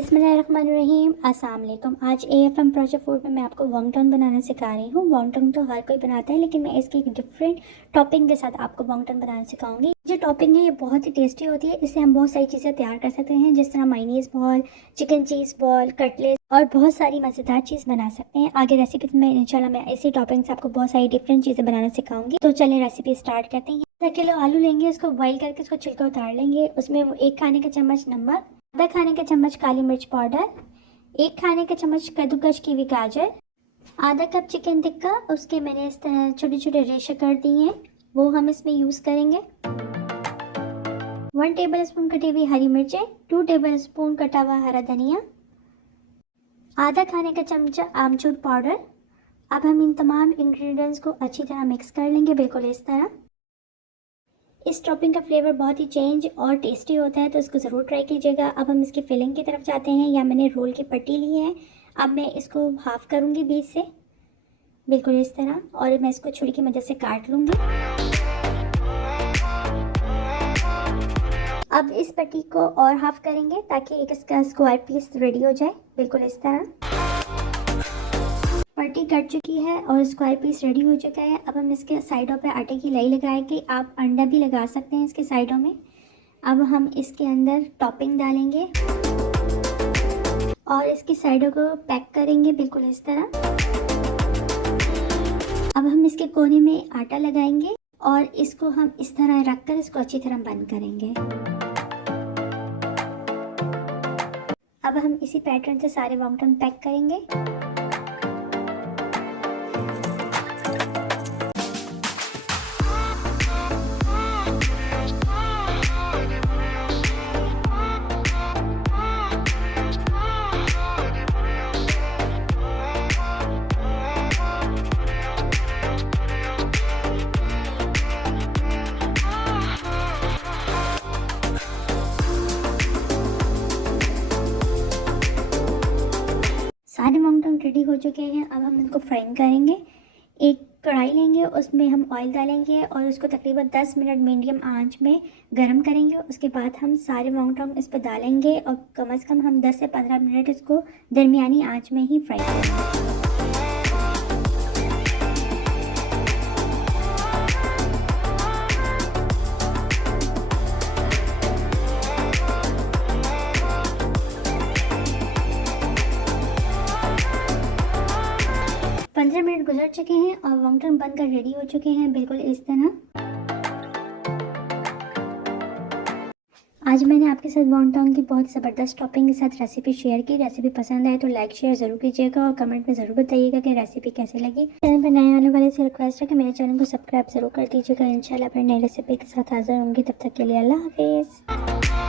बिस्मिल्लाहिर्रहमानिर्रहीम। अस्सलाम वालेकुम। आज AFM प्रोजेक्ट फूड में मैं आपको वॉन्गटन बनाना सिखा रही हूँ। वॉन्गटन तो हर कोई बनाता है, लेकिन मैं इसकी एक डिफरेंट टॉपिंग के साथ आपको वॉन्गटन बनाना सिखाऊंगी। जो टॉपिंग है ये बहुत ही टेस्टी होती है। इससे हम बहुत सारी चीज़ें तैयार कर सकते हैं, जिस तरह मायनीज़ बॉल, चिकन चीज़ बॉल, कटलेट और बहुत सारी मज़ेदार चीज़ बना सकते हैं। आगे रेसिपी में इंशाल्लाह मैं इसी टॉपिंग से आपको बहुत सारी डिफरेंट चीज़ें बनाना सिखाऊंगी। तो चलिए रेसिपी स्टार्ट करते हैं। 1 किलो आलू लेंगे, उसको बॉईल करके उसको छिलका उतार लेंगे। उसमें 1 खाने का चम्मच नमक, आधा खाने का चम्मच काली मिर्च पाउडर, 1 खाने का चम्मच कद्दूकस की हुई गाजर, आधा कप चिकन टिक्का, उसके मैंने इस तरह छोटे छोटे रेशे कर दिए हैं, वो हम इसमें यूज़ करेंगे। 1 टेबल स्पून कटी हुई हरी मिर्चें, 2 टेबल स्पून कटा हुआ हरा धनिया, आधा खाने का चमचा आमचूर पाउडर। अब हम इन तमाम इंग्रेडिएंट्स को अच्छी तरह मिक्स कर लेंगे, बिल्कुल इस तरह। इस टॉपिंग का फ्लेवर बहुत ही चेंज और टेस्टी होता है, तो इसको ज़रूर ट्राई कीजिएगा। अब हम इसकी फिलिंग की तरफ जाते हैं। या मैंने रोल की पट्टी ली है, अब मैं इसको हाफ करूँगी बीच से, बिल्कुल इस तरह, और मैं इसको छुरी की मदद से काट लूँगी। अब इस पट्टी को और हाफ करेंगे ताकि एक इसका स्क्वायर पीस रेडी हो जाए, बिल्कुल इस तरह। पट्टी कट चुकी है और स्क्वायर पीस रेडी हो चुका है। अब हम इसके साइडों पे आटे की लाई लगाएंगे। आप अंडा भी लगा सकते हैं इसके साइडों में। अब हम इसके अंदर टॉपिंग डालेंगे और इसकी साइडों को पैक करेंगे, बिल्कुल इस तरह। अब हम इसके कोने में आटा लगाएंगे और इसको हम इस तरह रखकर इसको अच्छी तरह बंद करेंगे। अब हम इसी पैटर्न से सारे वॉन्गटन पैक करेंगे। सारे वॉन्गटन रेडी हो चुके हैं। अब हम इनको फ्राइंग करेंगे। एक कढ़ाई लेंगे, उसमें हम ऑयल डालेंगे और उसको तकरीबन 10 मिनट मीडियम आंच में गरम करेंगे। उसके बाद हम सारे वॉन्गटन इस पर डालेंगे और कम से कम हम 10 से 15 मिनट इसको दरमियानी आंच में ही फ्राई करेंगे। 15 मिनट गुजर चुके हैं और वॉन्गटन बनकर रेडी हो चुके हैं, बिल्कुल इस तरह। आज मैंने आपके साथ वॉन्गटन की बहुत ज़बरदस्त टॉपिंग के साथ रेसिपी शेयर की। रेसिपी पसंद आए तो लाइक शेयर ज़रूर कीजिएगा और कमेंट में ज़रूर बताइएगा कि रेसिपी कैसी लगी। चैनल पर नए आने वाले से रिक्वेस्ट है कि मेरे चैनल को सब्सक्राइब ज़रूर कर दीजिएगा। इंशाल्लाह फिर नई रेसिपी के साथ हाजिर होंगी। तब तक के लिए अल्लाह हाफिज़।